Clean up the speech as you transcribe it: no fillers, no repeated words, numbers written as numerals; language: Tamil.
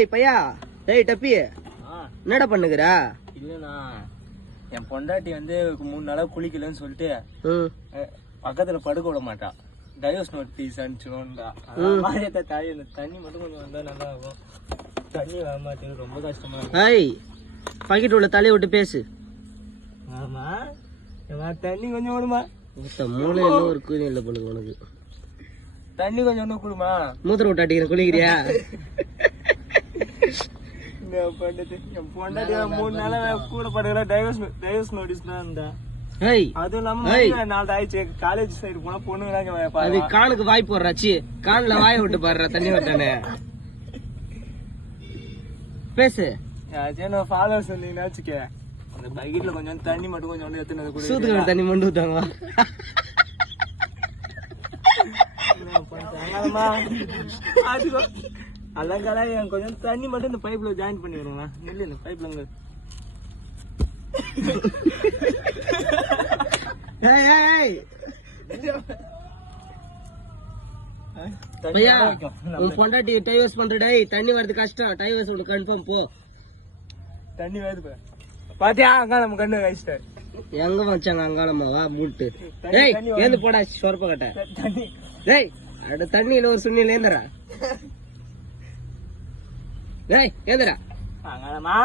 பையா டேய் டப்பி என்னடா பண்ணுகிறா? இல்லண்ணா என் பொண்டாட்டி வந்து 3 நாளா குளிக்கலன்னு சொல்லிட்டு பக்கத்துல படுக்க விட மாட்டா. டைவர்ஸ் நோட் பீஸ் அனுப்பிச்சிடும்டா. தண்ணி மட்டும் கொஞ்சம் வந்தா நல்லா இருக்கும். தண்ணி வர மாட்டேங்குது, ரொம்ப கஷ்டமா இருக்கு. ஏய் பாக்கெட் உள்ள தலையை விட்டு பேசு. ஆமா தண்ணி கொஞ்சம் விடுமா? மூளை என்ன ஒரு கூலி இல்லை பொழுது உனக்கு. தண்ணி கொஞ்சம் ஒன்றும் கொடுமா? மூத்திர விட்டாட்டிக்கிற குளிக்கிறியா? என் பொண்டாட்டி 3 நாளா கூட படுக்கல. டைவர்ஸ் நோட்டீஸ் தான் இருந்தா. அதுவும் இல்லாம 4 நாள் ஆயிடுச்சு. காலேஜ் சைடு போனா பொண்ணுங்க அது காலுக்கு வாய் போடுறாச்சு. காலில் வாய விட்டு பாடுற தண்ணி விட்டானே. பேசு. ஃபாலோவர்ஸ் வந்தீங்கன்னா வச்சுக்க, அந்த பக்கெட்ல கொஞ்சம் தண்ணி மட்டும் கொஞ்சம் எடுத்துனது கூட சூத்துக்கிற தண்ணி மண்டு ஊத்தாங்க. அலங்கால கொஞ்சம் தண்ணி மட்டும் இந்த பைப்ல ஜாயின் பண்ணி விடுங்க. இல்ல இந்த பைப்ல உன் பொண்டாட்டி டைவர்ஸ் பண்றடா. தண்ணி வரது கஷ்டம். டைவர்ஸ் உனக்கு கன்ஃபார்ம் போ. தண்ணி வருது பாத்தியா? அங்க நம்ம கண்ணு கழிச்சிட்டாரு. எங்க வச்சாங்க அங்காளமாவா மூட்டு? ஏய் ஏந்து போடா சொரப்ப கட்ட. ஏய் அட தண்ணியில ஒரு சுண்ணில ஏந்தரா. ஏய் ஏந்தரா. அங்காளமா